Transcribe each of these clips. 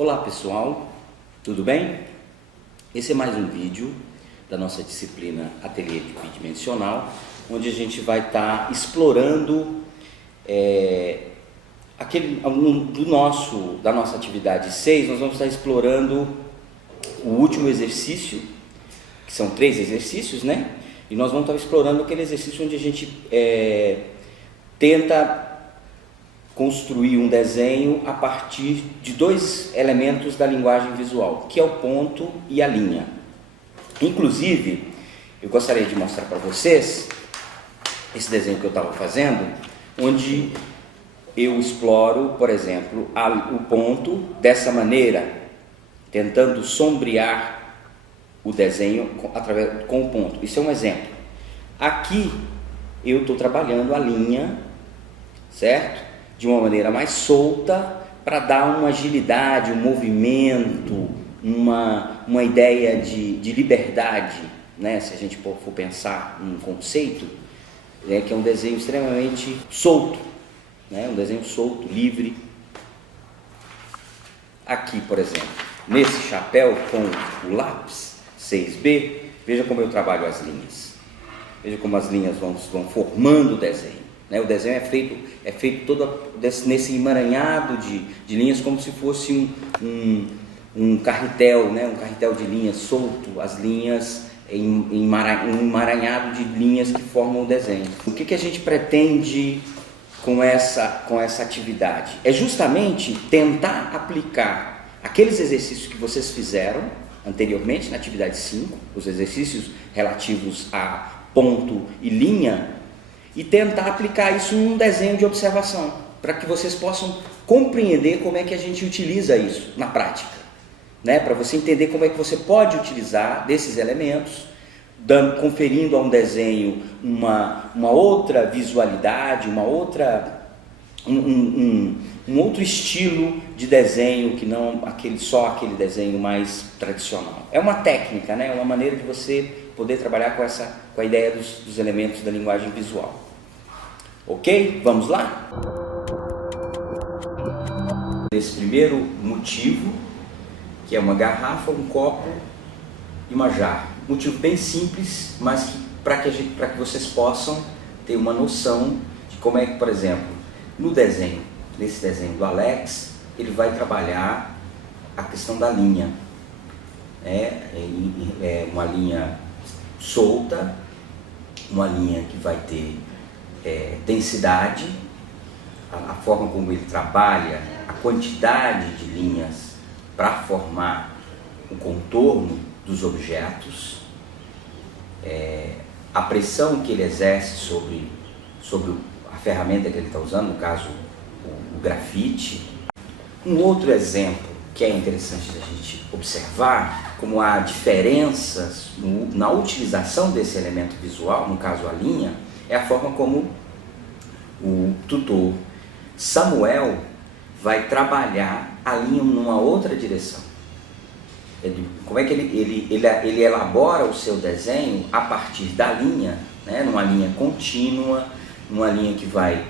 Olá pessoal, tudo bem? Esse é mais um vídeo da nossa disciplina Ateliê Bidimensional, onde a gente vai estar explorando da nossa atividade 6, nós vamos estar explorando o último exercício, que são 3 exercícios, né? E nós vamos estar explorando aquele exercício onde a gente tenta construir um desenho a partir de 2 elementos da linguagem visual, que é o ponto e a linha. Inclusive, eu gostaria de mostrar para vocês esse desenho que eu estava fazendo, onde eu exploro, por exemplo, o ponto dessa maneira, tentando sombrear o desenho com o ponto. Isso é um exemplo. Aqui eu estou trabalhando a linha, certo? De uma maneira mais solta, para dar uma agilidade, um movimento, uma ideia de liberdade, né? Se a gente for pensar num conceito, que é um desenho extremamente solto, né? Um desenho solto, livre. Aqui, por exemplo, nesse chapéu com o lápis 6B, veja como eu trabalho as linhas. Veja como as linhas vão formando o desenho. O desenho é feito todo nesse emaranhado de linhas, como se fosse um carretel, né? Um carretel de linhas solto, as linhas um emaranhado de linhas que formam o desenho. O que a gente pretende com essa atividade? É justamente tentar aplicar aqueles exercícios que vocês fizeram anteriormente na atividade 5, os exercícios relativos a ponto e linha, e tentar aplicar isso em um desenho de observação, para que vocês possam compreender como é que a gente utiliza isso na prática, né? Para você entender como é que você pode utilizar desses elementos, conferindo a um desenho uma outra visualidade, um outro estilo de desenho, que não só aquele desenho mais tradicional. É uma técnica, né? É uma maneira de você poder trabalhar com a ideia dos elementos da linguagem visual. Ok? Vamos lá? Esse primeiro motivo, que é uma garrafa, um copo e uma jarra. Motivo bem simples, mas para que vocês possam ter uma noção de como é que, por exemplo, nesse desenho do Alex, ele vai trabalhar a questão da linha. É uma linha solta, uma linha que vai ter densidade, a forma como ele trabalha, a quantidade de linhas para formar o contorno dos objetos, a pressão que ele exerce sobre a ferramenta que ele está usando, no caso o grafite. Um outro exemplo que é interessante da gente observar, como há diferenças na utilização desse elemento visual, no caso a linha, é a forma como o tutor Samuel vai trabalhar a linha numa outra direção. Como é que ele elabora o seu desenho a partir da linha, né? Numa linha contínua, numa linha que vai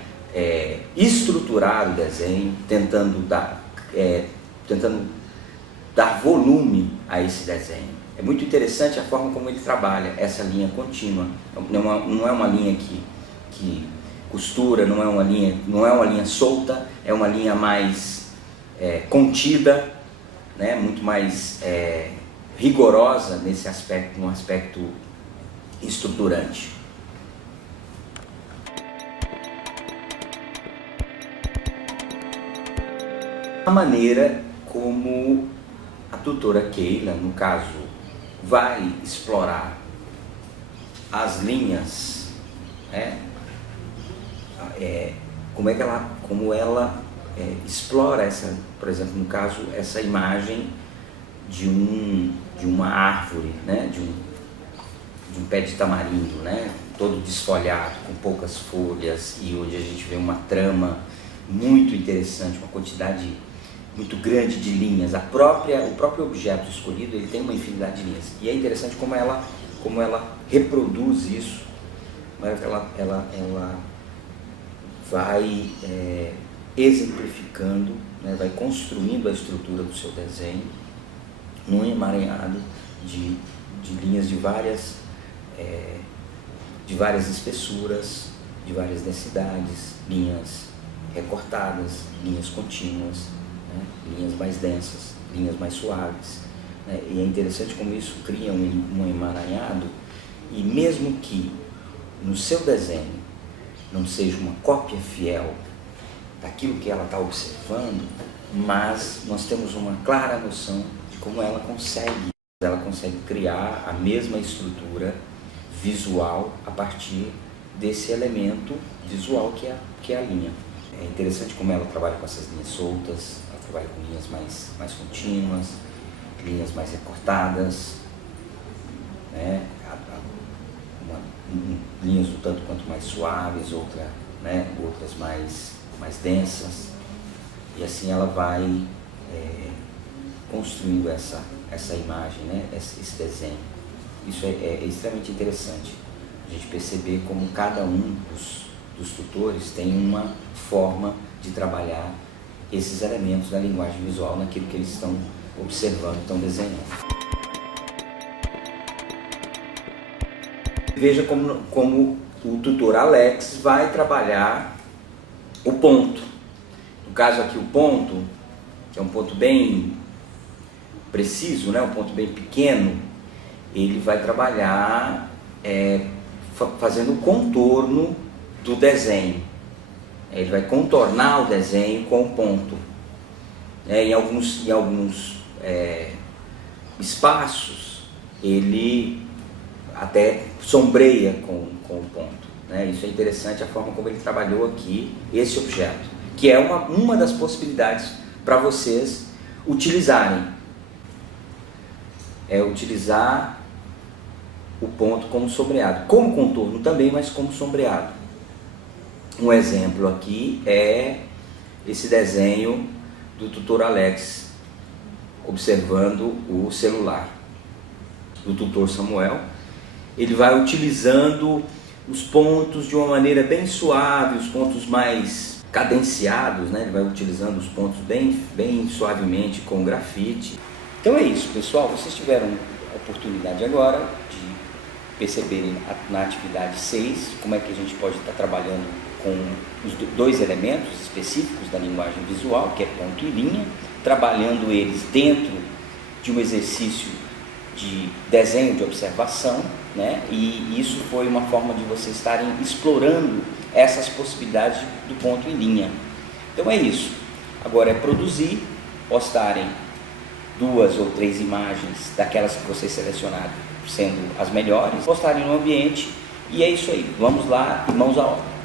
estruturar o desenho, tentando dar volume a esse desenho. É muito interessante a forma como ele trabalha essa linha contínua. Não é uma linha que costura, não é uma linha solta, é uma linha mais contida, né? Muito mais rigorosa nesse aspecto, num aspecto estruturante. A maneira como a tutora Keila, no caso, vai explorar as linhas, né? Como ela explora por exemplo, no caso, essa imagem de uma árvore, né? de um pé de tamarindo, né? Todo desfolhado, com poucas folhas, e onde a gente vê uma trama muito interessante, uma quantidade muito grande de linhas. O próprio objeto escolhido, ele tem uma infinidade de linhas, e é interessante como ela reproduz isso, ela vai exemplificando, né, vai construindo a estrutura do seu desenho num emaranhado de linhas de várias espessuras, de várias densidades, linhas recortadas, linhas contínuas, né, linhas mais densas, linhas mais suaves, né, e é interessante como isso cria um emaranhado, e mesmo que no seu desenho não seja uma cópia fiel daquilo que ela está observando, mas nós temos uma clara noção de como ela consegue criar a mesma estrutura visual a partir desse elemento visual que é a linha. É interessante como ela trabalha com essas linhas soltas, ela trabalha com linhas mais contínuas, linhas mais recortadas, né? Linhas um tanto quanto mais suaves, outras mais densas, e assim ela vai construindo essa imagem, né? Esse desenho. Isso é extremamente interessante, a gente perceber como cada um dos tutores tem uma forma de trabalhar esses elementos da linguagem visual naquilo que eles estão observando, estão desenhando. Veja como o tutor Alex vai trabalhar o ponto. No caso aqui o ponto, que é um ponto bem preciso, né? Um ponto bem pequeno, ele vai trabalhar fazendo o contorno do desenho. Ele vai contornar o desenho com o ponto. Em alguns espaços, ele até sombreia com o ponto, né? Isso é interessante, a forma como ele trabalhou aqui esse objeto, que é uma das possibilidades para vocês utilizarem. É utilizar o ponto como sombreado, como contorno também, mas como sombreado. Um exemplo aqui é esse desenho do tutor Alex observando o celular do tutor Samuel. Ele vai utilizando os pontos de uma maneira bem suave, os pontos mais cadenciados, né? Ele vai utilizando os pontos bem suavemente com grafite. Então é isso, pessoal. Vocês tiveram a oportunidade agora de perceberem na atividade 6 como é que a gente pode estar trabalhando com os dois elementos específicos da linguagem visual, que é ponto e linha, trabalhando eles dentro de um exercício de desenho de observação, né? E isso foi uma forma de vocês estarem explorando essas possibilidades do ponto e linha. Então é isso. Agora é produzir, postarem 2 ou 3 imagens daquelas que vocês selecionaram sendo as melhores, postarem no ambiente, e é isso aí. Vamos lá e mãos à obra.